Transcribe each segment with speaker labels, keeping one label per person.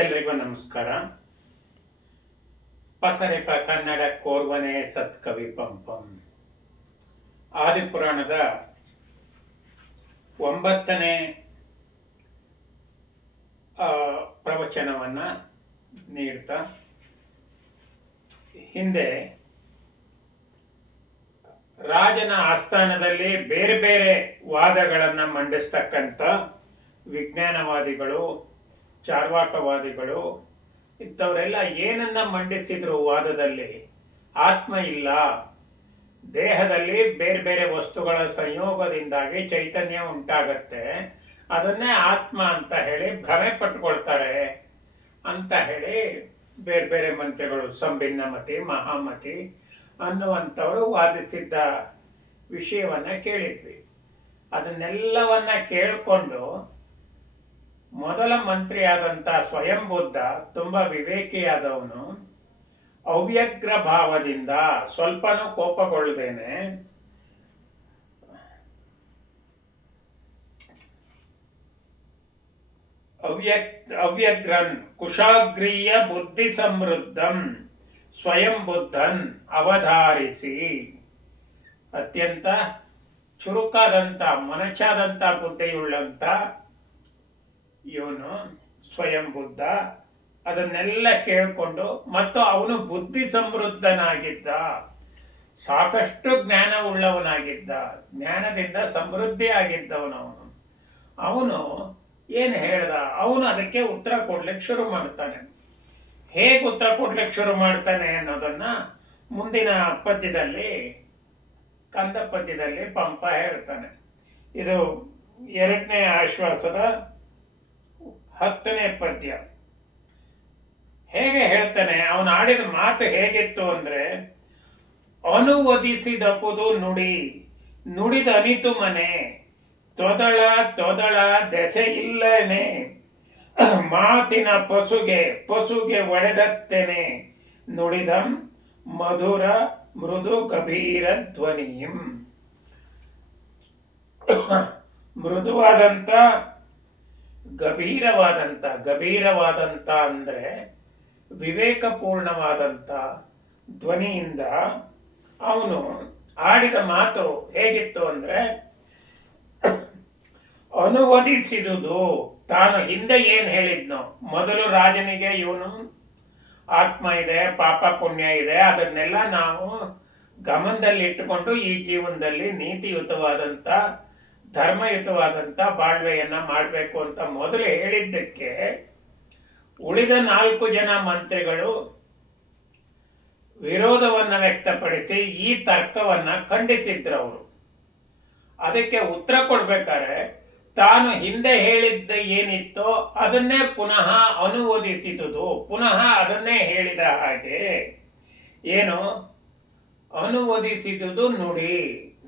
Speaker 1: ಎಲ್ರಿಗೂ ನಮಸ್ಕಾರ. ಪಸರಿಪ ಕನ್ನಡ ಕೋರ್ವನೆ ಸತ್ಕವಿ ಪಂಪಂ ಆದಿಪುರಾಣದ ಒಂಬತ್ತನೇ ಪ್ರವಚನವನ್ನ ನೀಡ್ತಾ ಹಿಂದೆ ರಾಜನ ಆಸ್ಥಾನದಲ್ಲಿ ಬೇರೆ ಬೇರೆ ವಾದಗಳನ್ನು ಮಂಡಿಸ್ತಕ್ಕಂಥ ವಿಜ್ಞಾನವಾದಿಗಳು ಚಾರ್ವಾಕವಾದಿಗಳು ಇಂಥವರೆಲ್ಲ ಏನನ್ನ ಮಂಡಿಸಿದ್ರು ವಾದದಲ್ಲಿ? ಆತ್ಮ ಇಲ್ಲ. ದೇಹದಲ್ಲಿ ಬೇರೆ ಬೇರೆ ವಸ್ತುಗಳ ಸಂಯೋಗದಿಂದಾಗಿ ಚೈತನ್ಯ ಉಂಟಾಗತ್ತೆ. ಅದನ್ನೇ ಆತ್ಮ ಅಂತ ಹೇಳಿ ಭ್ರಮೆ ಪಟ್ಕೊಳ್ತಾರೆ. ಅಂತ ಹೇಳಿ ಬೇರೆ ಬೇರೆ ಮಂತ್ರಿಗಳು, ಸಂಭಿನ್ನಮತಿ, ಮಹಾಮತಿ ಅನ್ನುವಂಥವರು ವಾದಿಸಿದ್ದ ವಿಷಯವನ್ನ ಕೇಳಿದ್ವಿ. ಅದನ್ನೆಲ್ಲವನ್ನ ಕೇಳಿಕೊಂಡು ಮೊದಲ ಮಂತ್ರಿಯಾದಂಥ ಸ್ವಯಂ ಬುದ್ಧ, ತುಂಬಾ ವಿವೇಕಿಯಾದವನು. ಅವ್ಯಗ್ರ ಭಾವದಿಂದ ಸ್ವಲ್ಪನೂ ಕೋಪಗೊಳ್ಳದೇನೆ. ಅವ್ಯಕ್ ಅವ್ಯಗ್ರನ್, ಕುಶಾಗ್ರೀಯ ಬುದ್ಧಿ ಸಮೃದ್ಧಂ, ಸ್ವಯಂ ಬುದ್ಧನ್ ಅವಧಾರಿಸಿ. ಅತ್ಯಂತ ಚುರುಕಾದಂಥ ಮನಚಾದಂಥ ಬುದ್ಧಿಯುಳ್ಳಂಥ ಇವನು ಸ್ವಯಂ ಬುದ್ಧ. ಅದನ್ನೆಲ್ಲ ಕೇಳಿಕೊಂಡು ಮತ್ತು ಅವನು ಬುದ್ಧಿ ಸಮೃದ್ಧನಾಗಿದ್ದ. ಸಾಕಷ್ಟು ಜ್ಞಾನ ಉಳ್ಳವನಾಗಿದ್ದ. ಜ್ಞಾನದಿಂದ ಸಮೃದ್ಧಿ ಆಗಿದ್ದವನು ಅವನು. ಅವನು ಏನು ಹೇಳ್ದ? ಅವನು ಅದಕ್ಕೆ ಉತ್ತರ ಕೊಡ್ಲಿಕ್ಕೆ ಶುರು ಮಾಡ್ತಾನೆ. ಹೇಗೆ ಉತ್ತರ ಕೊಡ್ಲಿಕ್ಕೆ ಶುರು ಮಾಡ್ತಾನೆ ಅನ್ನೋದನ್ನ ಮುಂದಿನ ಪದ್ಯದಲ್ಲಿ, ಕಂದ ಪದ್ಯದಲ್ಲಿ ಪಂಪ ಹೇಳ್ತಾನೆ. ಇದು ಎರಡನೇ ಆಶ್ವಾಸದ ಹತ್ತನೇ ಪದ್ಯ. ಹೇಗೆ ಹೇಳ್ತಾನೆ, ಅವನು ಆಡಿದ ಮಾತು ಹೇಗಿತ್ತು ಅಂದ್ರೆ ಅನುವದಿಸಿದಪುದು ನುಡಿ, ನುಡಿದ ಅನಿತು ಮನೆ, ತೊದಳ ತೊದಳ ದೆಸೆ ಇಲ್ಲನೆ, ಮಾತಿನ ಪಸುಗೆ ಪಸುಗೆ ಒಡೆದತ್ತೇನೆ, ನುಡಿದಂ ಮಧುರ ಮೃದು ಗಭೀರ ಧ್ವನಿಯಂ ಮೃದುವಾದಂತ ಗಭೀರವಾದಂತ ಗಭೀರವಾದಂಥ ಅಂದರೆ ವಿವೇಕಪೂರ್ಣವಾದಂಥ ಧ್ವನಿಯಿಂದ ಅವನು ಆಡಿದ ಮಾತು ಹೇಗಿತ್ತು ಅಂದರೆ, ಅನುವದಿಸಿದುದು ತಾನು ಹಿಂದೆ ಏನು ಹೇಳಿದ್ನೋ, ಮೊದಲು ರಾಜನಿಗೆ ಇವನು ಆತ್ಮ ಇದೆ, ಪಾಪ ಪುಣ್ಯ ಇದೆ, ಅದನ್ನೆಲ್ಲ ನಾವು ಗಮನದಲ್ಲಿಟ್ಟುಕೊಂಡು ಈ ಜೀವನದಲ್ಲಿ ನೀತಿಯುತವಾದಂತ ಧರ್ಮಯುತವಾದಂತ ಬಾಳ್ವೆಯನ್ನು ಮಾಡಬೇಕು ಅಂತ ಮೊದಲು ಹೇಳಿದ್ದಕ್ಕೆ ಉಳಿದ ನಾಲ್ಕು ಜನ ಮಂತ್ರಿಗಳು ವಿರೋಧವನ್ನು ವ್ಯಕ್ತಪಡಿಸಿ ಈ ತರ್ಕವನ್ನ ಖಂಡಿಸಿದ್ರು ಅವರು. ಅದಕ್ಕೆ ಉತ್ತರ ಕೊಡ್ಬೇಕಾದ್ರೆ ತಾನು ಹಿಂದೆ ಹೇಳಿದ್ದ ಏನಿತ್ತೋ ಅದನ್ನೇ ಪುನಃ ಅನುವಾದಿಸಿದುದು ಪುನಃ ಅದನ್ನೇ ಹೇಳಿದ ಹಾಗೆ ಏನು? ಅನುವಾದಿಸಿದುದು ನುಡಿ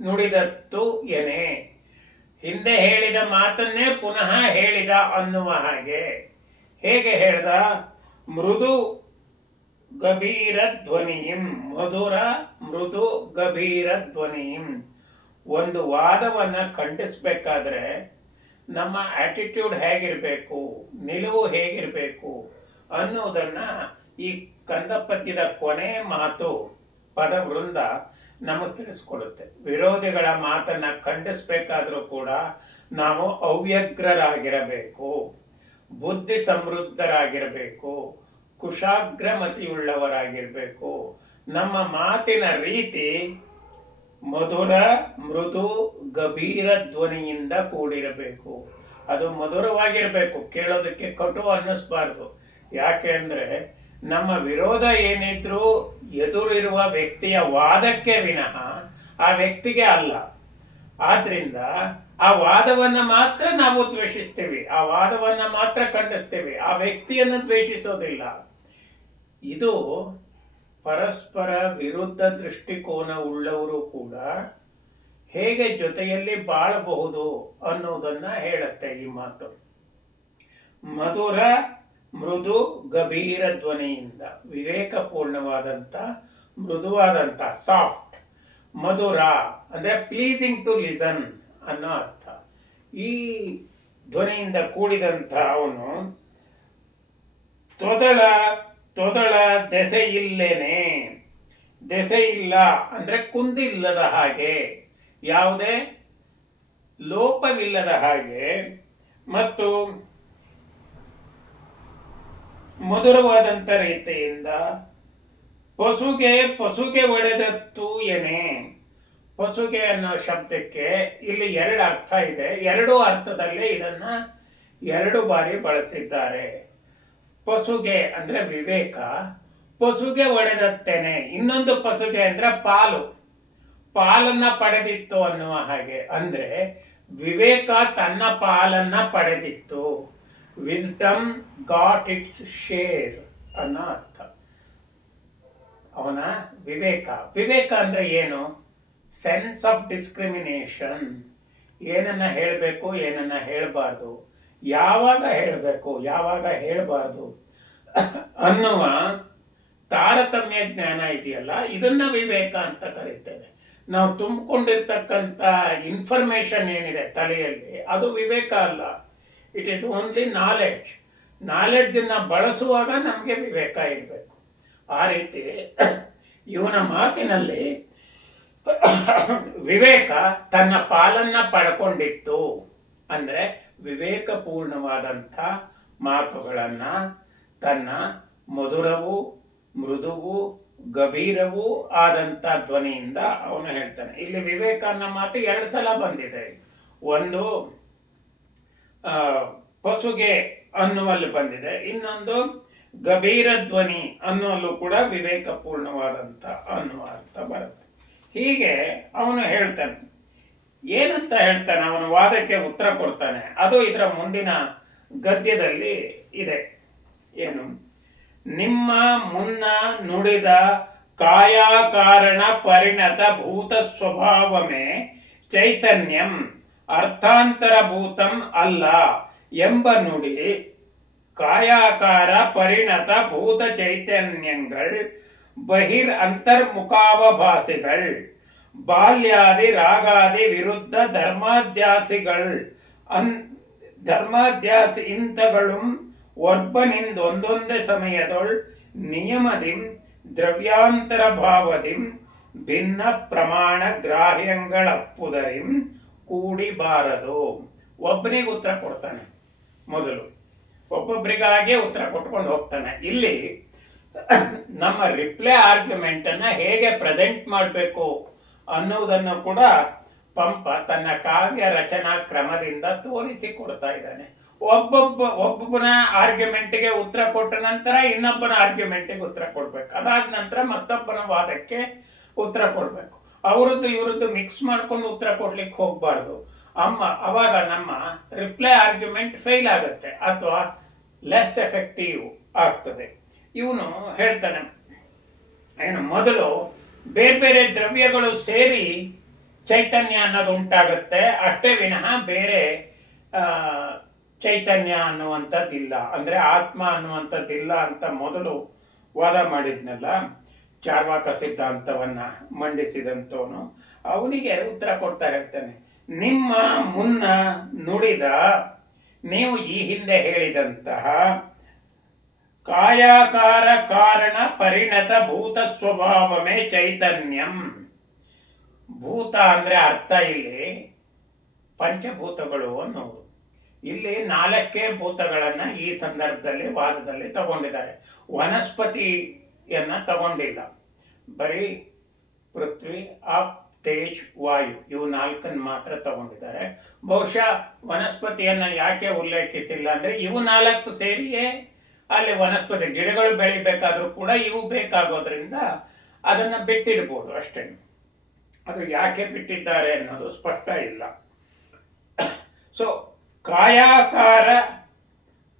Speaker 1: ನುಡಿದತ್ತು ಎನೆ ಹಿಂದೆ ಹೇಳಿದ ಮಾತನ್ನೇ ಪುನಃ ಹೇಳಿದ ಅನ್ನುವ ಹಾಗೆ. ಹೇಗೆ ಹೇಳ್ದ? ಮೃದು ಗಭೀರ ಧ್ವನಿಯಂ, ಮಧುರ ಮೃದು ಗಭೀರ ಧ್ವನಿಯಂ. ಒಂದು ವಾದವನ್ನ ಖಂಡಿಸ್ಬೇಕಾದ್ರೆ ನಮ್ಮ ಆಟಿಟ್ಯೂಡ್ ಹೇಗಿರಬೇಕು, ನಿಲುವು ಹೇಗಿರಬೇಕು ಅನ್ನುವುದನ್ನು ಈ ಕಂದಪದ್ಯದ ಕೊನೆ ಮಾತು ಪದ ವೃಂದ ನಮಗೆ ತಿಳಿಸ್ಕೊಡುತ್ತೆ. ವಿರೋಧಿಗಳ ಮಾತನ್ನ ಖಂಡಿಸ್ಬೇಕಾದ್ರೂ ಕೂಡ ನಾವು ಅವ್ಯಗ್ರರಾಗಿರಬೇಕು, ಬುದ್ಧಿ ಸಮೃದ್ಧರಾಗಿರಬೇಕು, ಕುಶಾಗ್ರಮತಿಯುಳ್ಳವರಾಗಿರಬೇಕು. ನಮ್ಮ ಮಾತಿನ ರೀತಿ ಮಧುರ, ಮೃದು, ಗಭೀರ ಧ್ವನಿಯಿಂದ ಕೂಡಿರಬೇಕು. ಅದು ಮಧುರವಾಗಿರಬೇಕು. ಕೇಳೋದಕ್ಕೆ ಕಟು ಅನ್ನಿಸ್ಬಾರ್ದು. ಯಾಕೆ ಅಂದ್ರೆ ನಮ್ಮ ವಿರೋಧ ಏನಿದ್ರು ಎದುರಿರುವ ವ್ಯಕ್ತಿಯ ವಾದಕ್ಕೆ ವಿನಃ ಆ ವ್ಯಕ್ತಿಗೆ ಅಲ್ಲ. ಆದ್ರಿಂದ ಆ ವಾದವನ್ನ ಮಾತ್ರ ನಾವು ದ್ವೇಷಿಸ್ತೀವಿ. ಆ ವಾದವನ್ನ ಮಾತ್ರ ಖಂಡಿಸ್ತೀವಿ. ಆ ವ್ಯಕ್ತಿಯನ್ನು ದ್ವೇಷಿಸೋದಿಲ್ಲ. ಇದು ಪರಸ್ಪರ ವಿರುದ್ಧ ದೃಷ್ಟಿಕೋನ ಉಳ್ಳವರು ಕೂಡ ಹೇಗೆ ಜೊತೆಯಲ್ಲಿ ಬಾಳಬಹುದು ಅನ್ನೋದನ್ನ ಹೇಳುತ್ತೆ ಈ ಮಾತು. ಮಧುರ ಮೃದು ಗಭೀರ ಧ್ವನಿಯಿಂದ, ವಿವೇಕಪೂರ್ಣವಾದಂಥ, ಮೃದುವಾದಂಥ ಸಾಫ್ಟ್ ಮಧುರ, ಅಂದ್ರೆ ಪ್ಲೀಸಿಂಗ್ ಟು ಲಿಸನ್ ಅನ್ನೋ ಅರ್ಥ. ಈ ಧ್ವನಿಯಿಂದ ಕೂಡಿದಂಥ ಅವನು, ತೊದಳ ತೊದಳ ದೆಸೆ ಇಲ್ಲೇನೆ ದೆಸೆ ಇಲ್ಲ ಅಂದ್ರೆ ಕುಂದಿಲ್ಲದ ಹಾಗೆ, ಯಾವುದೇ ಲೋಪವಿಲ್ಲದ ಹಾಗೆ, ಮತ್ತು ಮಧುರವಾದಂಥ ರೀತಿಯಿಂದ ಪಶುಗೆ ಪಶುಗೆ ಒಡೆದತ್ತು ಎನೆ ಪಶುಗೆ ಅನ್ನೋ ಶಬ್ದಕ್ಕೆ ಇಲ್ಲಿ ಎರಡು ಅರ್ಥ ಇದೆ. ಎರಡು ಅರ್ಥದಲ್ಲಿ ಇದನ್ನ ಎರಡು ಬಾರಿ ಬಳಸಿದ್ದಾರೆ. ಪಶುಗೆ ಅಂದ್ರೆ ವಿವೇಕ ಪಶುಗೆ ಒಡೆದತ್ತೇನೆ ಇನ್ನೊಂದು ಪಶುಗೆ ಅಂದ್ರೆ ಪಾಲು. ಪಾಲನ್ನ ಪಡೆದಿತ್ತು ಅನ್ನುವ ಹಾಗೆ. ಅಂದ್ರೆ ವಿವೇಕ ತನ್ನ ಪಾಲನ್ನ ಪಡೆದಿತ್ತು. ವಿಸ್ಡಮ್ ಗಾಟ್ ಇಟ್ಸ್ ಶೇರ್ ಅನ್ನೋ ಅರ್ಥ ಅವನ ವಿವೇಕ. ವಿವೇಕ ಅಂದ್ರೆ ಏನು? ಸೆನ್ಸ್ ಆಫ್ ಡಿಸ್ಕ್ರಿಮಿನೇಷನ್ ಏನನ್ನ ಹೇಳಬೇಕು, ಏನನ್ನ ಹೇಳಬಾರ್ದು. ಯಾವಾಗ ಹೇಳಬೇಕು, ಯಾವಾಗ ಹೇಳಬಾರ್ದು? ಅನ್ನುವ ತಾರತಮ್ಯ ಜ್ಞಾನ ಇದೆಯಲ್ಲ, ಇದನ್ನ ವಿವೇಕ ಅಂತ ಕರೀತೇವೆ. ನಾವು ತುಂಬಿಕೊಂಡಿರ್ತಕ್ಕಂಥ ಇನ್ಫಾರ್ಮೇಶನ್ ಏನಿದೆ ತಲೆಯಲ್ಲಿ, ಅದು ವಿವೇಕ ಅಲ್ಲ. ಇಟ್ ಇಸ್ ಓನ್ಲಿ ನಾಲೆಡ್ಜ್ ನಾಲೆಡ್ಜನ್ನು ಬಳಸುವಾಗ ನಮಗೆ ವಿವೇಕ ಇರಬೇಕು. ಆ ರೀತಿ ಇವನ ಮಾತಿನಲ್ಲಿ ವಿವೇಕ ತನ್ನ ಪಾಲನ್ನು ಪಡ್ಕೊಂಡಿತ್ತು. ಅಂದ್ರೆ ವಿವೇಕಪೂರ್ಣವಾದಂಥ ಮಾತುಗಳನ್ನ ತನ್ನ ಮಧುರವು, ಮೃದುವು, ಗಭೀರವೂ ಆದಂಥ ಧ್ವನಿಯಿಂದ ಅವನು ಹೇಳ್ತಾನೆ. ಇಲ್ಲಿ ವಿವೇಕ ಅನ್ನೋ ಮಾತು ಎರಡು ಸಲ ಬಂದಿದೆ. ಒಂದು ಆ, ಪಶುಗೆ ಅನ್ನುವಲ್ಲಿ ಬಂದಿದೆ. ಇನ್ನೊಂದು ಗಭೀರ ಧ್ವನಿ ಅನ್ನುವಲ್ಲೂ ಕೂಡ ವಿವೇಕಪೂರ್ಣವಾದಂಥ ಅನ್ನುವ ಅರ್ಥ ಬರುತ್ತೆ. ಹೀಗೆ ಅವನು ಹೇಳ್ತಾನೆ. ಏನಂತ ಹೇಳ್ತಾನೆ? ಅವನು ವಾದಕ್ಕೆ ಉತ್ತರ ಕೊಡ್ತಾನೆ. ಅದು ಇದರ ಮುಂದಿನ ಗದ್ಯದಲ್ಲಿ ಇದೆ. ಏನು? ನಿಮ್ಮ ಮುನ್ನ ನುಡಿದ ಕಾಯಾಕಾರಣ ಪರಿಣತ ಭೂತ ಸ್ವಭಾವಮೇ ಚೈತನ್ಯಂ. ಅರ್ಥಾಂತರ ಭೂತಂ ಅಲ್ಲ ಎಂಬ ನುಡಿ ಕಾಯಾಕಾರ ಪರಿಣತ ಭೂತ ಚೈತನ್ಯಗಳ್ ಬಹಿರ್ ಅಂತರ್ಮುಖಾವಭಾಸಿಗಳ್ ಬಾಲ್ಯಾದಿ ರಾಗಾದಿ ವಿರುದ್ಧ ಧರ್ಮಾಧ್ಯಾಸಿಗಳು ಅನ್ ಧರ್ಮಾಧ್ಯಾಸಿ ಇಂಥಗಳು ಒರ್ಬನಿಂದ ಒಂದೊಂದೇ ಸಮಯದೊಳ್ ನಿಯಮದಿಂ ದ್ರವ್ಯಾಂತರ ಭಾವದಿಂ ಭಿನ್ನ ಪ್ರಮಾಣ ಗ್ರಾಹ್ಯಂಗಳಪ್ಪುದರಿಂ ಕೂಡಿಬಾರದು. ಒಬ್ಬನಿಗೆ ಉತ್ತರ ಕೊಡ್ತಾನೆ, ಮೊದಲು. ಒಬ್ಬೊಬ್ಬರಿಗಾಗೆ ಉತ್ತರ ಕೊಟ್ಕೊಂಡು ಹೋಗ್ತಾನೆ. ಇಲ್ಲಿ ನಮ್ಮ ರಿಪ್ಲೈ ಆರ್ಗ್ಯುಮೆಂಟ್ ಅನ್ನ ಹೇಗೆ ಪ್ರೆಸೆಂಟ್ ಮಾಡಬೇಕು ಅನ್ನೋದನ್ನು ಕೂಡ ಪಂಪ ತನ್ನ ಕಾವ್ಯ ರಚನಾ ಕ್ರಮದಿಂದ ತೋರಿಸಿ ಕೊಡ್ತಾ ಇದ್ದಾನೆ. ಒಬ್ಬೊಬ್ಬ, ಒಬ್ಬೊಬ್ಬನ ಆರ್ಗ್ಯುಮೆಂಟ್ಗೆ ಉತ್ತರ ಕೊಟ್ಟ ನಂತರ ಇನ್ನೊಬ್ಬನ ಆರ್ಗ್ಯುಮೆಂಟಿಗೆ ಉತ್ತರ ಕೊಡ್ಬೇಕು. ಅದಾದ ನಂತರ ಮತ್ತೊಬ್ಬನ ವಾದಕ್ಕೆ ಉತ್ತರ ಕೊಡ್ಬೇಕು. ಅವರದ್ದು ಇವರದ್ದು ಮಿಕ್ಸ್ ಮಾಡ್ಕೊಂಡು ಉತ್ತರ ಕೊಡ್ಲಿಕ್ಕೆ ಹೋಗ್ಬಾರ್ದು. ಅಮ್ಮ, ಅವಾಗ ನಮ್ಮ ರಿಪ್ಲೈ ಆರ್ಗ್ಯುಮೆಂಟ್ ಫೇಲ್ ಆಗುತ್ತೆ ಅಥವಾ ಲೆಸ್ ಎಫೆಕ್ಟಿವ್ ಆಗ್ತದೆ. ಇವನು ಹೇಳ್ತಾನೆ, ಏನು, ಮೊದಲು ಬೇರೆ ಬೇರೆ ದ್ರವ್ಯಗಳು ಸೇರಿ ಚೈತನ್ಯ ಅನ್ನೋದು ಉಂಟಾಗುತ್ತೆ, ಅಷ್ಟೇ ವಿನಃ ಬೇರೆ ಚೈತನ್ಯ ಅನ್ನುವಂಥದ್ದಿಲ್ಲ. ಅಂದ್ರೆ ಆತ್ಮ ಅನ್ನುವಂಥದ್ದಿಲ್ಲ ಅಂತ ಮೊದಲು ವಾದ ಮಾಡಿದ್ನಲ್ಲ. ಚಾರ್ವಾಕ ಸಿದ್ಧಾಂತವನ್ನ ಮಂಡಿಸಿದಂತವನು ಅವನಿಗೆ ಉತ್ತರ ಕೊಡ್ತಾ ಇರ್ತಾನೆ ನಿಮ್ಮ ಮುನ್ನ ನುಡಿದ ನೀವು ಈ ಹಿಂದೆ ಹೇಳಿದಂತಹ ಕಾಯಾಕಾರ ಕಾರಣ ಪರಿಣತ ಭೂತ ಸ್ವಭಾವಮೇ ಚೈತನ್ಯಂ. ಭೂತ ಅಂದ್ರೆ ಅರ್ಥ ಇಲ್ಲಿ ಪಂಚಭೂತಗಳು ಅನ್ನೋದು ಇಲ್ಲಿ ನಾಲ್ಕೇ ಭೂತಗಳನ್ನು ಈ ಸಂದರ್ಭದಲ್ಲಿ ವಾದದಲ್ಲಿ ತಗೊಂಡಿದ್ದಾರೆ. ವನಸ್ಪತಿಯನ್ನ ತಗೊಂಡಿಲ್ಲ. ಬರೀ ಪೃಥ್ವಿ ಅಪ್ ತೇಜ್, ವಾಯು ಇವು ನಾಲ್ಕನ್ನು ಮಾತ್ರ ತಗೊಂಡಿದ್ದಾರೆ. ಬಹುಶಃ ವನಸ್ಪತಿಯನ್ನು ಯಾಕೆ ಉಲ್ಲೇಖಿಸಿಲ್ಲ ಅಂದ್ರೆ ಇವು ನಾಲ್ಕು ಸೇರಿಯೇ ಅಲ್ಲಿ ವನಸ್ಪತಿ ಗಿಡಗಳು ಬೆಳಿಬೇಕಾದ್ರೂ ಕೂಡ ಇವು ಬೇಕಾಗೋದ್ರಿಂದ ಅದನ್ನ ಬಿಟ್ಟಿಡ್ಬೋದು ಅಷ್ಟೇ. ಅದು ಯಾಕೆ ಬಿಟ್ಟಿದ್ದಾರೆ ಅನ್ನೋದು ಸ್ಪಷ್ಟ ಇಲ್ಲ. ಸೊ ಕಾಯಾಕಾರ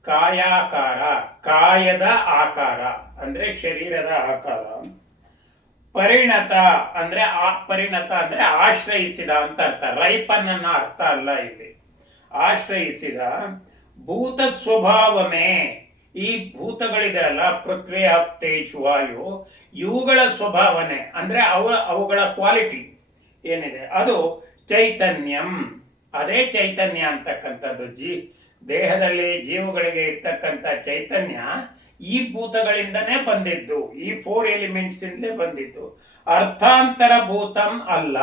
Speaker 1: ಕಾಯಾಕಾರ, ಕಾಯದ ಆಕಾರ, ಅಂದರೆ ಶರೀರದ ಆಕಾರ. ಪರಿಣತ ಅಂದರೆ ಆ, ಪರಿಣತ ಅಂದರೆ ಆಶ್ರಯಿಸಿದ ಅಂತ ಅರ್ಥ ರೈಪನ್ ಅನ್ನೋ ಅರ್ಥ ಅಲ್ಲ ಇಲ್ಲಿ. ಆಶ್ರಯಿಸಿದ ಭೂತ ಸ್ವಭಾವಮೇ, ಈ ಭೂತಗಳಿದೆಯಲ್ಲ ಪೃಥ್ವಿ ಅಪ್ ವಾಯು, ಇವುಗಳ ಸ್ವಭಾವನೆ, ಅಂದರೆ ಅವ, ಅವುಗಳ ಕ್ವಾಲಿಟಿ ಏನಿದೆ? ಅದು ಚೈತನ್ಯಂ. ಅದೇ ಚೈತನ್ಯ ಅಂತಕ್ಕಂಥದ್ದು ಜೀ ದೇಹದಲ್ಲಿ ಜೀವಗಳಿಗೆ ಇರ್ತಕ್ಕಂಥ ಚೈತನ್ಯ ಈ ಭೂತಗಳಿಂದನೇ ಬಂದಿದ್ದು, ಈ ಫೋರ್ ಎಲಿಮೆಂಟ್ಸ್ ಇಂದಲೇ ಬಂದಿದ್ದು. ಅರ್ಥಾಂತರ ಭೂತಂ ಅಲ್ಲ.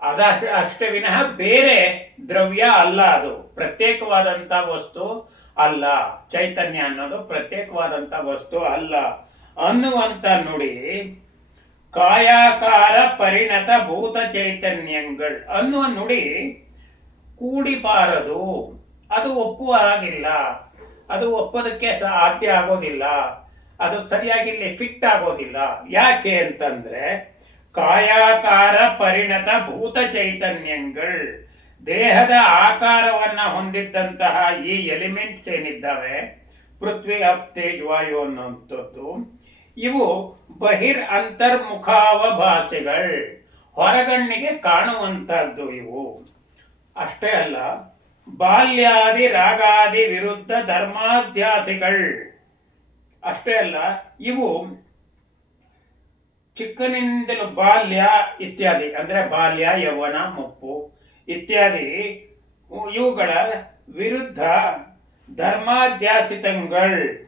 Speaker 1: ಅದ ಅಷ್ಟೇ ವಿನಃ ಬೇರೆ ದ್ರವ್ಯ ಅಲ್ಲ ಅದು. ಪ್ರತ್ಯೇಕವಾದಂತ ವಸ್ತು ಅಲ್ಲ. ಚೈತನ್ಯ ಅನ್ನೋದು ಪ್ರತ್ಯೇಕವಾದಂತ ವಸ್ತು ಅಲ್ಲ. ಅನ್ನುವಂತ ನುಡಿ ಕಾಯಾಕಾರ ಪರಿಣತ ಭೂತ ಚೈತನ್ಯಗಳು ಅನ್ನುವ ನುಡಿ ಕೂಡಿಬಾರದು. ಅದು ಒಪ್ಪುವ ಹಾಗಿಲ್ಲ ಅದು ಒಪ್ಪೋದಕ್ಕೆ ಸಾಧ್ಯ ಆಗೋದಿಲ್ಲ. ಅದು ಸರಿಯಾಗಿ ಇಲ್ಲಿ ಫಿಟ್ ಆಗೋದಿಲ್ಲ. ಯಾಕೆ ಅಂತಂದ್ರೆ ಕಾಯಾಕಾರ ಪರಿಣತ ಭೂತ ಚೈತನ್ಯಗಳು. ದೇಹದ ಆಕಾರವನ್ನ ಹೊಂದಿದ್ದಂತಹ ಈ ಎಲಿಮೆಂಟ್ಸ್ ಏನಿದ್ದಾವೆ? ಪೃಥ್ವಿ, ಅಪ್, ತೇಜ್, ವಾಯು ಅನ್ನುವಂಥದ್ದು. ಇವು ಬಹಿರ್ ಅಂತರ್ಮುಖಾವಭಾಸೆಗಳು. ಹೊರಗಣ್ಣಿಗೆ ಕಾಣುವಂಥದ್ದು ಇವು. ಅಷ್ಟೇ ಅಲ್ಲ ಬಾಲ್ಯಾದಿ ರಾಗಾದಿ ವಿರುದ್ಧ ಧರ್ಮಾಧ್ಯಾಸಿಗಳು. ಅಷ್ಟೇ ಅಲ್ಲ, ಇವು ಚಿಕ್ಕನಿಂದಲೂ ಬಾಲ್ಯ ಇತ್ಯಾದಿ, ಅಂದ್ರೆ ಬಾಲ್ಯ, ಯೌವನ, ಮುಪ್ಪು ಇತ್ಯಾದಿ, ಇವುಗಳ ವಿರುದ್ಧ ಧರ್ಮಾಧ್ಯಾಸಿತಗಳು.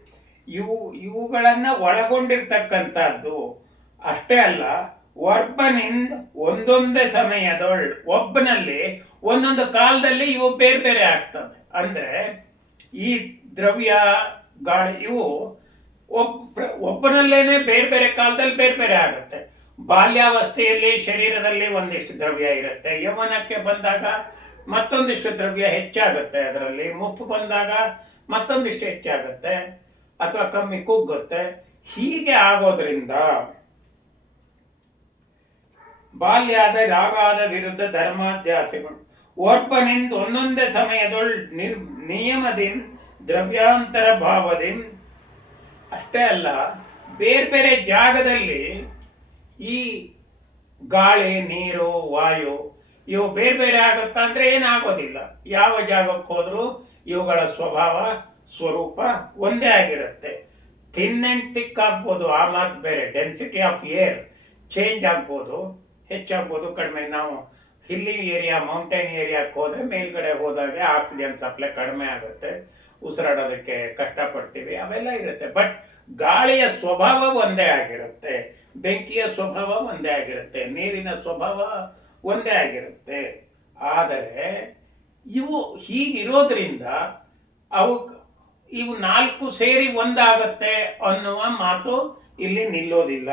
Speaker 1: ಇವು, ಇವುಗಳನ್ನು ಒಳಗೊಂಡಿರ್ತಕ್ಕಂಥದ್ದು ಅಷ್ಟೇ ಅಲ್ಲ ಒಬ್ಬನಿಂದ ಒಂದೊಂದೇ ಸಮಯದೊಳ್, ಒಬ್ಬನಲ್ಲಿ ಒಂದೊಂದು ಕಾಲದಲ್ಲಿ ಇವು ಬೇರೆ ಬೇರೆ ಆಗ್ತದೆ. ಅಂದ್ರೆ ಈ ದ್ರವ್ಯ ಗಾಳಿ ಇವು ಒಬ್ಬ ಒಬ್ಬನಲ್ಲೇನೆ ಬೇರೆ ಬೇರೆ ಕಾಲದಲ್ಲಿ ಬೇರೆ ಬೇರೆ ಆಗುತ್ತೆ. ಬಾಲ್ಯಾವಸ್ಥೆಯಲ್ಲಿ, ಶರೀರದಲ್ಲಿ ಒಂದಿಷ್ಟು ದ್ರವ್ಯ ಇರುತ್ತೆ. ಯೌವನಕ್ಕೆ ಬಂದಾಗ ಮತ್ತೊಂದಿಷ್ಟು ದ್ರವ್ಯ ಹೆಚ್ಚಾಗುತ್ತೆ ಅದರಲ್ಲಿ. ಮುಪ್ಪು ಬಂದಾಗ ಮತ್ತೊಂದಿಷ್ಟು ಹೆಚ್ಚಾಗುತ್ತೆ. ಅಥವಾ ಕಮ್ಮಿ ಕುಗ್ಗುತ್ತೆ. ಹೀಗೆ ಆಗೋದ್ರಿಂದ ಬಾಲ್ಯಾದ ರಾಗಾದ ವಿರುದ್ಧ ಧರ್ಮಾಧ್ಯಾಸಗಳು ಒಬ್ಬನಿಂದ ಒಂದೊಂದೇ ಸಮಯದೊಳ್ ನಿರ್, ನಿಯಮದಿನ್, ದ್ರವ್ಯಾಂತರ ಭಾವದಿನ್. ಅಷ್ಟೇ ಅಲ್ಲ, ಬೇರೆ ಬೇರೆ ಜಾಗದಲ್ಲಿ ಈ ಗಾಳಿ, ನೀರು, ವಾಯು ಇವು ಬೇರೆ ಬೇರೆ ಆಗುತ್ತಾ ಅಂದರೆ ಏನಾಗೋದಿಲ್ಲ. ಯಾವ ಜಾಗಕ್ಕೆ ಹೋದರೂ ಇವುಗಳ ಸ್ವಭಾವ, ಸ್ವರೂಪ ಒಂದೇ ಆಗಿರುತ್ತೆ. ಥಿನ್ ತಿಕ್ಕಾಗ್ಬೋದು ಆ ಮಾತು ಬೇರೆ. ಡೆನ್ಸಿಟಿ ಆಫ್ ಏರ್ ಚೇಂಜ್ ಆಗ್ಬೋದು. ಹೆಚ್ಚಾಗ್ಬೋದು ಕಡಿಮೆ. ನಾವು ಹಿಲ್ಲಿ ಏರಿಯಾ ಮೌಂಟೇನ್ ಏರಿಯಾಕ್ಕೆ ಹೋದರೆ ಮೇಲ್ಗಡೆ ಹೋದಾಗೆ ಆಕ್ಸಿಜನ್ ಸಪ್ಲೈ ಕಡಿಮೆ ಆಗುತ್ತೆ. ಉಸಿರಾಡೋದಕ್ಕೆ ಕಷ್ಟಪಡ್ತೀವಿ. ಅವೆಲ್ಲ ಇರುತ್ತೆ. ಬಟ್ ಗಾಳಿಯ ಸ್ವಭಾವ ಒಂದೇ ಆಗಿರುತ್ತೆ. ಬೆಂಕಿಯ ಸ್ವಭಾವ ಒಂದೇ ಆಗಿರುತ್ತೆ. ನೀರಿನ ಸ್ವಭಾವ ಒಂದೇ ಆಗಿರುತ್ತೆ. ಆದರೆ ಇವು ಹೀಗಿರೋದ್ರಿಂದ ಅವು ಇವು ನಾಲ್ಕು ಸೇರಿ ಒಂದಾಗತ್ತೆ ಅನ್ನುವ ಮಾತು ಇಲ್ಲಿ ನಿಲ್ಲೋದಿಲ್ಲ.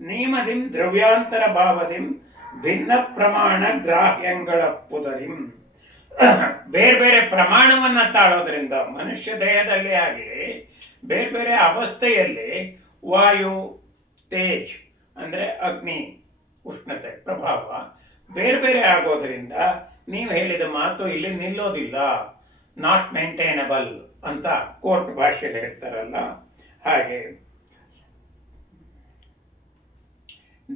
Speaker 1: ನಿಯಮದಿಂ ದ್ರವ್ಯಾಂತರ ಭಾವದಿಂ ಭಿನ್ನ ಪ್ರಮಾಣ ಗ್ರಾಹ್ಯಂಗಳ ಪುದರಿಂ ಬೇರೆ ಬೇರೆ ಪ್ರಮಾಣವನ್ನು ತಾಳೋದ್ರಿಂದ ಮನುಷ್ಯ ದೇಹದಲ್ಲಿ ಆಗಲಿ, ಬೇರೆ ಬೇರೆ ಅವಸ್ಥೆಯಲ್ಲಿ ವಾಯು, ತೇಜ್, ಅಂದ್ರೆ ಅಗ್ನಿ, ಉಷ್ಣತೆ, ಪ್ರಭಾವ ಬೇರೆ ಬೇರೆ ಆಗೋದ್ರಿಂದ ನೀವು ಹೇಳಿದ ಮಾತು ಇಲ್ಲಿ ನಿಲ್ಲೋದಿಲ್ಲ. ನಾಟ್ ಮೇಂಟೈನಬಲ್ ಅಂತ ಕೋರ್ಟ್ ಭಾಷೆಯಲ್ಲಿ ಹೇಳ್ತಾರಲ್ಲ. ಹಾಗೆ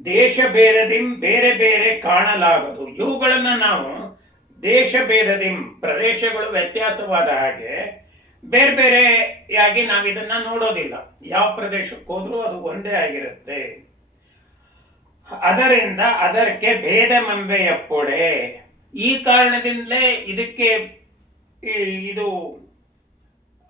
Speaker 1: ದೇಶ ಭೇದದಿಂ ಬೇರೆ ಬೇರೆ ಕಾಣಲಾಗದು. ಇವುಗಳನ್ನ ನಾವು ದೇಶ ಭೇದದಿಂ ಪ್ರದೇಶಗಳು ವ್ಯತ್ಯಾಸವಾದ ಹಾಗೆ ಬೇರೆ ಬೇರೆಯಾಗಿ ನಾವು ಇದನ್ನು ನೋಡೋದಿಲ್ಲ. ಯಾವ ಪ್ರದೇಶಕ್ಕೆ ಹೋದ್ರೂ ಅದು ಒಂದೇ ಆಗಿರುತ್ತೆ. ಅದರಿಂದ ಅದಕ್ಕೆ ಭೇದ ಮಂಬೆಯ ಪೊಡೆ. ಈ ಕಾರಣದಿಂದಲೇ ಇದಕ್ಕೆ ಇದು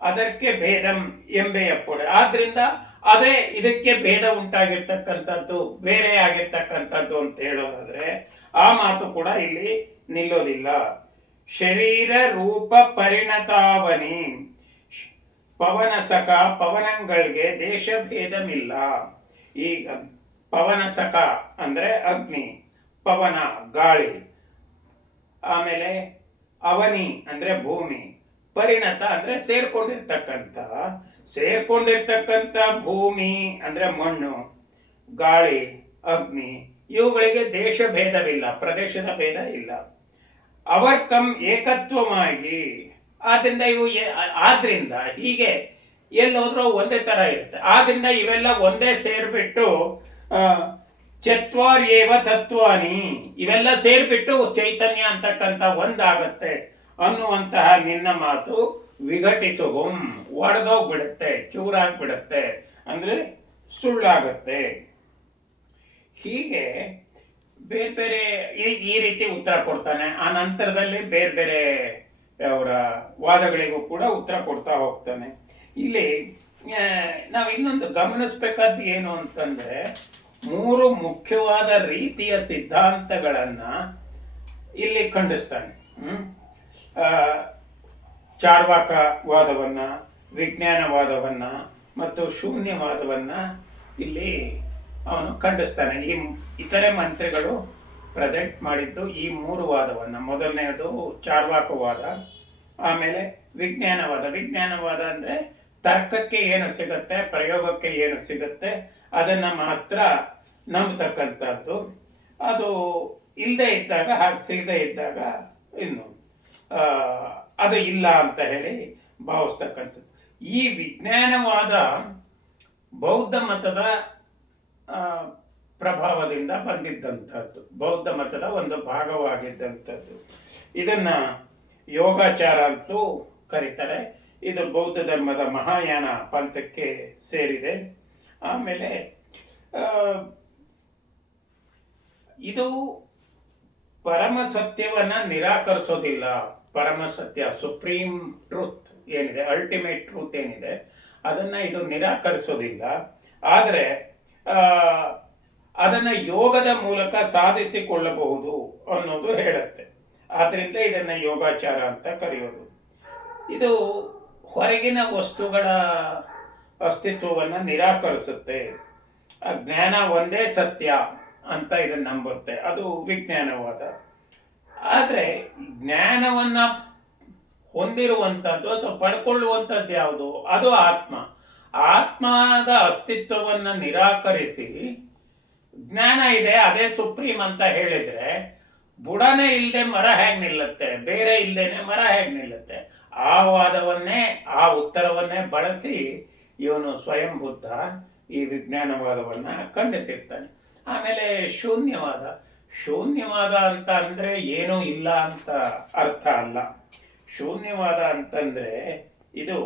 Speaker 1: ಅದಕ್ಕೆ ಭೇದಂ ಎಂಬೆಯ ಪೊಡೆ. ಆದ್ರಿಂದ ಅದೇ ಇದಕ್ಕೆ ಭೇದ ಉಂಟಾಗಿರ್ತಕ್ಕಂಥದ್ದು, ಬೇರೆ ಆಗಿರ್ತಕ್ಕಂಥದ್ದು ಅಂತ ಹೇಳೋದಾದ್ರೆ, ಆ ಮಾತು ಕೂಡ ಇಲ್ಲಿ ನಿಲ್ಲೋದಿಲ್ಲ. ಶರೀರ ರೂಪ ಪರಿಣತಾವನಿ. ಪವನ ಸಖ ಪವನಗಳಿಗೆ ದೇಶ ಭೇದಮಿಲ್ಲ ಈಗ ಪವನ ಸಖ ಅಂದ್ರೆ ಅಗ್ನಿ, ಪವನ ಗಾಳಿ, ಆಮೇಲೆ ಅವನಿ ಅಂದ್ರೆ ಭೂಮಿ, ಪರಿಣತ ಅಂದ್ರೆ ಸೇರ್ಕೊಂಡಿರ್ತಕ್ಕಂಥ ಸೇರ್ಕೊಂಡಿರ್ತಕ್ಕಂಥ ಭೂಮಿ ಅಂದ್ರೆ ಮಣ್ಣು, ಗಾಳಿ, ಅಗ್ನಿ, ಇವುಗಳಿಗೆ ದೇಶ ಭೇದವಿಲ್ಲ ಪ್ರದೇಶದ ಭೇದ ಇಲ್ಲ. ಅವರ್ಕಂ ಏಕತ್ವವಾಗಿ ಆದ್ರಿಂದ ಇವು ಆದ್ರಿಂದ ಹೀಗೆ ಎಲ್ಲೋದ್ರೂ ಒಂದೇ ತರ ಇರುತ್ತೆ. ಆದ್ರಿಂದ ಇವೆಲ್ಲ ಒಂದೇ ಸೇರಿಬಿಟ್ಟು ಚತ್ವಾರ್ಯೇವ ತತ್ವಾನಿ, ಇವೆಲ್ಲ ಸೇರ್ಬಿಟ್ಟು ಚೈತನ್ಯ ಅಂತಕ್ಕಂಥ ಒಂದಾಗತ್ತೆ. ಅನ್ನುವಂತಹ ನಿನ್ನ ಮಾತು ವಿಘಟಿಸುಹುಂ ಒಡೆದೋಗ್ಬಿಡುತ್ತೆ, ಚೂರಾಗ್ಬಿಡುತ್ತೆ, ಅಂದ್ರೆ ಸುಳ್ಳಾಗುತ್ತೆ. ಹೀಗೆ ಬೇರೆ ಬೇರೆ ಈ ಈ ರೀತಿ ಉತ್ತರ ಕೊಡ್ತಾನೆ. ಆ ನಂತರದಲ್ಲಿ ಬೇರೆ ಬೇರೆ ಅವರ ವಾದಗಳಿಗೂ ಕೂಡ ಉತ್ತರ ಕೊಡ್ತಾ ಹೋಗ್ತಾನೆ. ಇಲ್ಲಿ ನಾವು ಇನ್ನೊಂದು ಗಮನಿಸ್ಬೇಕಾದ್ದು ಏನು ಅಂತಂದ್ರೆ, ಮೂರು ಮುಖ್ಯವಾದ ರೀತಿಯ ಸಿದ್ಧಾಂತಗಳನ್ನ ಇಲ್ಲಿ ಖಂಡಿಸ್ತಾನೆ. ಹ್ಮ್? ಆ, ವಿಜ್ಞಾನವಾದವನ್ನು ಮತ್ತು ಶೂನ್ಯವಾದವನ್ನ ಇಲ್ಲಿ ಅವನು ಖಂಡಿಸ್ತಾನೆ. ಈ ಇತರೆ ಮಂತ್ರಿಗಳು ಪ್ರೆಸೆಂಟ್ ಮಾಡಿದ್ದು ಈ ಮೂರು ವಾದವನ್ನ. ಮೊದಲನೆಯದು ಚಾರ್ವಾಕವಾದ ಆಮೇಲೆ ವಿಜ್ಞಾನವಾದ. ವಿಜ್ಞಾನವಾದ ಅಂದ್ರೆ ತರ್ಕಕ್ಕೆ ಏನು ಸಿಗುತ್ತೆ ಪ್ರಯೋಗಕ್ಕೆ ಏನು ಸಿಗುತ್ತೆ ಅದನ್ನ ಮಾತ್ರ ನಂಬತಕ್ಕಂಥದ್ದು. ಅದು ಇಲ್ಲದೆ ಇದ್ದಾಗ ಹಾಗೆ ಸಿಗದೆ ಇದ್ದಾಗ ಇನ್ನು. ಅದು ಇಲ್ಲ ಅಂತ ಹೇಳಿ ಭಾವಿಸ್ತಕ್ಕಂಥದ್ದು. ಈ ವಿಜ್ಞಾನವಾದ ಬೌದ್ಧ ಮತದ ಪ್ರಭಾವದಿಂದ ಬಂದಿದ್ದಂಥದ್ದು. ಬೌದ್ಧ ಮತದ ಒಂದು ಭಾಗವಾಗಿದ್ದಂಥದ್ದು. ಇದನ್ನ ಯೋಗಾಚಾರ ಅಂತೂ ಕರೀತಾರೆ. ಇದು ಬೌದ್ಧ ಧರ್ಮದ ಮಹಾಯಾನ ಪಂಥಕ್ಕೆ ಸೇರಿದೆ. ಆಮೇಲೆ ಇದು ಪರಮ ಸತ್ಯವನ್ನ ನಿರಾಕರಿಸೋದಿಲ್ಲ. ಪರಮ ಸತ್ಯ ಸುಪ್ರೀಂ ಟ್ರೂತ್ ಏನಿದೆ ಅಲ್ಟಿಮೇಟ್ ಟ್ರೂತ್ ಏನಿದೆ, ಅದನ್ನ ಇದು ನಿರಾಕರಿಸೋದಿಲ್ಲ. ಆದರೆ ಅದನ್ನು ಯೋಗದ ಮೂಲಕ ಸಾಧಿಸಿಕೊಳ್ಳಬಹುದು ಅನ್ನೋದು ಹೇಳುತ್ತೆ. ಆದ್ದರಿಂದ ಇದನ್ನ ಯೋಗಾಚಾರ ಅಂತ ಕರೆಯೋದು. ಇದು ಹೊರಗಿನ ವಸ್ತುಗಳ ಅಸ್ತಿತ್ವವನ್ನು ನಿರಾಕರಿಸುತ್ತೆ. ಜ್ಞಾನ ಒಂದೇ ಸತ್ಯ ಅಂತ ಇದನ್ನ ನಂಬುತ್ತೆ. ಅದು ವಿಜ್ಞಾನವಾದ ಆದರೆ ಜ್ಞಾನವನ್ನ ಹೊಂದಿರುವಂಥದ್ದು ಅಥವಾ ಪಡ್ಕೊಳ್ಳುವಂಥದ್ದು ಯಾವುದು? ಅದು ಆತ್ಮ. ಆತ್ಮದ ಅಸ್ತಿತ್ವವನ್ನ ನಿರಾಕರಿಸಿ ಜ್ಞಾನ ಇದೆ, ಅದೇ ಸುಪ್ರೀಂ ಅಂತ ಹೇಳಿದ್ರೆ ಬುಡನೇ ಇಲ್ಲದೆ ಮರ ಹೇಗೆ ನಿಲ್ಲುತ್ತೆ? ಬೇರೆ ಇಲ್ಲದೇನೆ ಮರ ಹೇಗೆ ನಿಲ್ಲುತ್ತೆ? ಆ ವಾದವನ್ನೇ, ಆ ಉತ್ತರವನ್ನೇ ಬಳಸಿ ಇವನು ಸ್ವಯಂ ಬುದ್ಧ ಈ ವಿಜ್ಞಾನವಾದವನ್ನ ಖಂಡಿಸಿರ್ತಾನೆ. ಆಮೇಲೆ ಶೂನ್ಯವಾದ ಶೂನ್ಯವಾದ ಅಂತ ಅಂದರೆ ಏನೂ ಇಲ್ಲ ಅಂತ ಅರ್ಥ ಅಲ್ಲ. ಶೂನ್ಯವಾದ ಅಂತಂದ್ರೆ ಇದು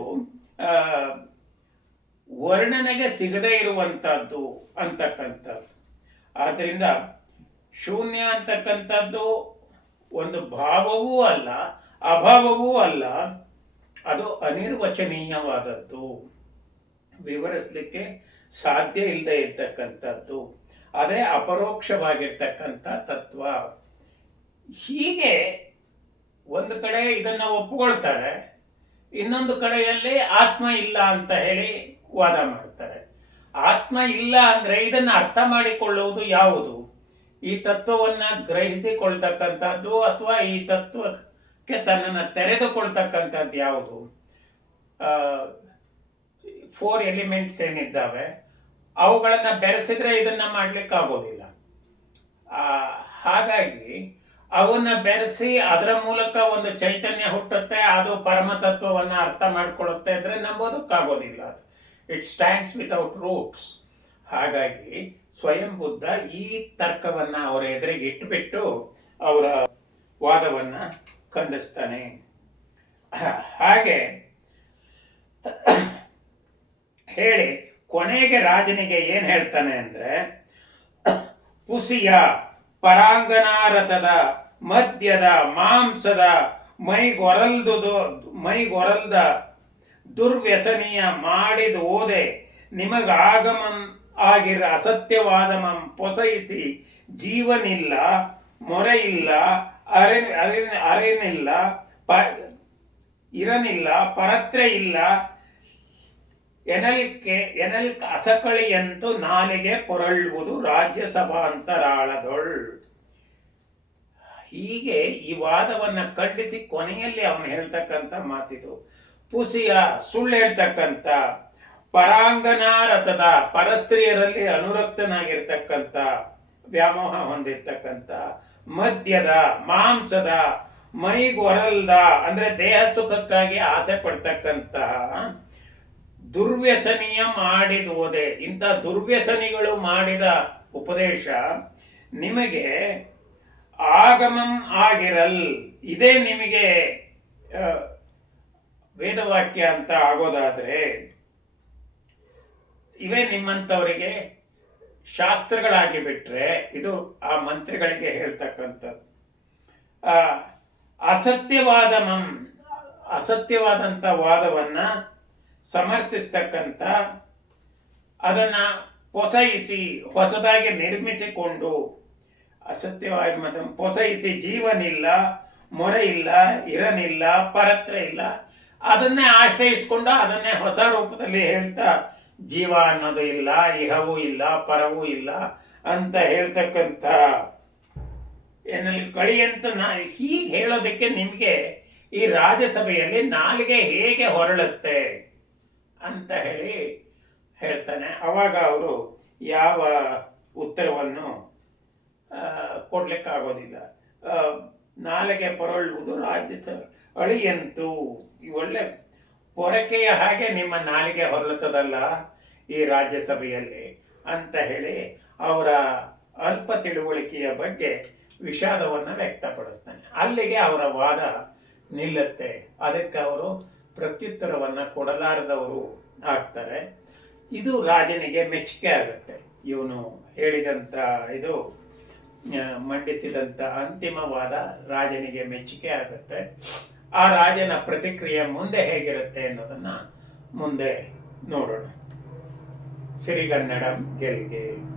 Speaker 1: ವರ್ಣನೆಗೆ ಸಿಗದೇ ಇರುವಂಥದ್ದು ಅಂತಕ್ಕಂಥದ್ದು. ಆದ್ದರಿಂದ ಶೂನ್ಯ ಅಂತಕ್ಕಂಥದ್ದು ಒಂದು ಭಾವವೂ ಅಲ್ಲ, ಅಭಾವವೂ ಅಲ್ಲ, ಅದು ಅನಿರ್ವಚನೀಯವಾದದ್ದು. ವಿವರಿಸಲಿಕ್ಕೆ ಸಾಧ್ಯ ಇಲ್ಲದೆ ಇರ್ತಕ್ಕಂಥದ್ದು. ಅದೇ ಅಪರೋಕ್ಷವಾಗಿರ್ತಕ್ಕಂಥ ತತ್ವ. ಹೀಗೆ ಒಂದು ಕಡೆ ಇದನ್ನ ಒಪ್ಪಿಕೊಳ್ತಾರೆ, ಇನ್ನೊಂದು ಕಡೆಯಲ್ಲಿ ಆತ್ಮ ಇಲ್ಲ ಅಂತ ಹೇಳಿ ವಾದ ಮಾಡ್ತಾರೆ. ಆತ್ಮ ಇಲ್ಲ ಅಂದ್ರೆ ಇದನ್ನ ಅರ್ಥ ಮಾಡಿಕೊಳ್ಳುವುದು ಯಾವುದು? ಈ ತತ್ವವನ್ನ ಗ್ರಹಿಸಿಕೊಳ್ತಕ್ಕಂಥದ್ದು ಅಥವಾ ಈ ತತ್ವಕ್ಕೆ ತನ್ನನ್ನು ತೆರೆದುಕೊಳ್ತಕ್ಕಂಥದ್ದು ಯಾವುದು? ಫೋರ್ ಎಲಿಮೆಂಟ್ಸ್ ಏನಿದ್ದಾವೆ? ಅವುಗಳನ್ನ ಬೆರೆಸಿದ್ರೆ ಇದನ್ನ ಮಾಡ್ಲಿಕ್ಕೆ ಆಗೋದಿಲ್ಲ ಆ, ಹಾಗಾಗಿ ಅವನ್ನ ಬೆರೆಸಿ ಅದರ ಮೂಲಕ ಒಂದು ಚೈತನ್ಯ ಹುಟ್ಟುತ್ತೆ ಅದು ಪರಮ ತತ್ವವನ್ನ ಅರ್ಥ ಮಾಡ್ಕೊಳ್ಳುತ್ತೆ ಅಂದ್ರೆ ನಂಬೋದಕ್ಕಾಗೋದಿಲ್ಲ ಇಟ್ ಸ್ಟ್ಯಾಂಡ್ಸ್ ವಿತೌಟ್ ರೂಟ್ಸ್ ಹಾಗಾಗಿ ಸ್ವಯಂ ಬುದ್ಧ ಈ ತರ್ಕವನ್ನ ಅವರ ಎದುರಿಗೆ ಇಟ್ಬಿಟ್ಟು ಅವರ ವಾದವನ್ನ ಖಂಡಿಸ್ತಾನೆ. ಹಾಗೆ ಹೇಳಿ ಕೊನೆಗೆ ರಾಜನಿಗೆ ಏನ್ ಹೇಳ್ತಾನೆ ಅಂದ್ರೆ ಪುಸಿಯ ಪರಾಂಗನಾರತದ ಮದ್ಯದ ಮಾಂಸದ ಮೈಗೊರಲ್ದುದು, ಮೈಗೊರಲ್ದ ದುರ್ವ್ಯಸನೀಯ ಮಾಡಿದ ಓದೆ ನಿಮಗಾಗಮಂ ಆಗಿರ ಅಸತ್ಯವಾದಮಂ ಪೊಸೈಸಿ ಜೀವನಿಲ್ಲ, ಮೊರೆಯಿಲ್ಲ ಅರೆ ಅರೆ ಅರೆನಿಲ್ಲ ಪ, ಇರನಿಲ್ಲ ಪರತ್ರೆ ಇಲ್ಲ ಎನಲ್ಕೆ ಎನಲ್ ಅಸಕಳಿಯಂತು ನಾಲಿಗೆ ಪೊರಳುವುದು ರಾಜ್ಯಸಭಾಂತರಾಳದೊಳ್. ಹೀಗೆ ಈ ವಾದವನ್ನು ಖಂಡಿಸಿ ಕೊನೆಯಲ್ಲಿ ಅವನು ಹೇಳ್ತಕ್ಕಂಥ ಮಾತಿದು. ಪುಸಿಯ ಸುಳ್ಳು ಹೇಳ್ತಕ್ಕಂಥ ಪರಾಂಗನಾರಥದ ಪರಸ್ತ್ರೀಯರಲ್ಲಿ ಅನುರಕ್ತನಾಗಿರ್ತಕ್ಕಂಥ ವ್ಯಾಮೋಹ ಹೊಂದಿರ್ತಕ್ಕಂಥ, ಮದ್ಯದ, ಮಾಂಸದ, ಮೈಗೊರಲ್ದ, ಅಂದ್ರೆ ದೇಹ ಸುಖಕ್ಕಾಗಿ ಆಸೆ ಪಡ್ತಕ್ಕಂತಹ ದುರ್ವ್ಯಸನಿಯ ಮಾಡಿದೋದೆ. ಇಂಥ ದುರ್ವ್ಯಸನಿಗಳು ಮಾಡಿದ ಉಪದೇಶ ನಿಮಗೆ ಆಗಮಂ ಆಗಿರಲ್. ಇದೇ ನಿಮಗೆ ವೇದವಾಕ್ಯ ಅಂತ ಆಗೋದಾದರೆ, ಇವೇ ನಿಮ್ಮಂಥವರಿಗೆ ಶಾಸ್ತ್ರಗಳಾಗಿ ಬಿಟ್ಟರೆ ಇದು ಆ ಮಂತ್ರಿಗಳಿಗೆ ಹೇಳ್ತಕ್ಕಂಥದ್ದು. ಅಸತ್ಯವಾದ ಮಂ ಅಸತ್ಯವಾದಂಥ ವಾದವನ್ನ ಸಮರ್ಥಿಸ್ತಕ್ಕಂಥ ಅದನ್ನ ಪೊಸಯಿಸಿ ಹೊಸದಾಗಿ ನಿರ್ಮಿಸಿಕೊಂಡು ಅಸತ್ಯವಾಗಿ ಮತ್ತೆ ಪೊಸೈಸಿ ಜೀವನಿಲ್ಲ ಮೊರೆ ಇಲ್ಲ ಇರನಿಲ್ಲ, ಪರತ್ರ ಇಲ್ಲ. ಅದನ್ನೇ ಆಶ್ರಯಿಸ್ಕೊಂಡು ಅದನ್ನೇ ಹೊಸ ರೂಪದಲ್ಲಿ ಹೇಳ್ತಾ ಜೀವ ಅನ್ನೋದು ಇಲ್ಲ, ಇಹವೂ ಇಲ್ಲ, ಪರವೂ ಇಲ್ಲ ಅಂತ ಹೇಳ್ತಕ್ಕಂಥ ಏನಲ್ಲಿ ಕಳಿ ಅಂತ ನಾ ಹೀಗೆ ಹೇಳೋದಕ್ಕೆ ನಿಮಗೆ ಈ ರಾಜ್ಯಸಭೆಯಲ್ಲಿ ನಾಲಿಗೆ ಹೇಗೆ ಹೊರಳುತ್ತೆ? ಅಂತ ಹೇಳಿ ಹೇಳ್ತಾನೆ. ಅವಾಗ ಅವರು ಯಾವ ಉತ್ತರವನ್ನು ಕೊಡಲಿಕ್ಕಾಗೋದಿಲ್ಲ. ನಾಲಿಗೆ ಪೊರಳುವುದು ರಾಜ್ಯಸಭೆ ಅಳಿಯಂತು. ಒಳ್ಳೆ ಪೊರಕೆಯ ಹಾಗೆ ನಿಮ್ಮ ನಾಲಿಗೆ ಹೊರಳುತ್ತದಲ್ಲ ಈ ರಾಜ್ಯಸಭೆಯಲ್ಲಿ ಅಂತ ಹೇಳಿ ಅವರ ಅಲ್ಪ ತಿಳುವಳಿಕೆಯ ಬಗ್ಗೆ ವಿಷಾದವನ್ನು ವ್ಯಕ್ತಪಡಿಸ್ತಾನೆ. ಅಲ್ಲಿಗೆ ಅವರ ವಾದ ನಿಲ್ಲುತ್ತೆ. ಅದಕ್ಕೆ ಅವರು ಪ್ರತ್ಯುತ್ತರವನ್ನು ಕೊಡಲಾರದವರು ಆಗ್ತಾರೆ. ಇದು ರಾಜನಿಗೆ ಮೆಚ್ಚುಗೆ ಆಗುತ್ತೆ. ಇವನು ಹೇಳಿದಂಥ ಇದು ಮಂಡಿಸಿದಂಥ ಅಂತಿಮವಾದ ರಾಜನಿಗೆ ಮೆಚ್ಚುಗೆ ಆಗುತ್ತೆ. ಆ ರಾಜನ ಪ್ರತಿಕ್ರಿಯೆ ಮುಂದೆ ಹೇಗಿರುತ್ತೆ ಅನ್ನೋದನ್ನ ಮುಂದೆ ನೋಡೋಣ. ಸಿರಿಗನ್ನಡಂ ಗೆಲ್ಗೆ.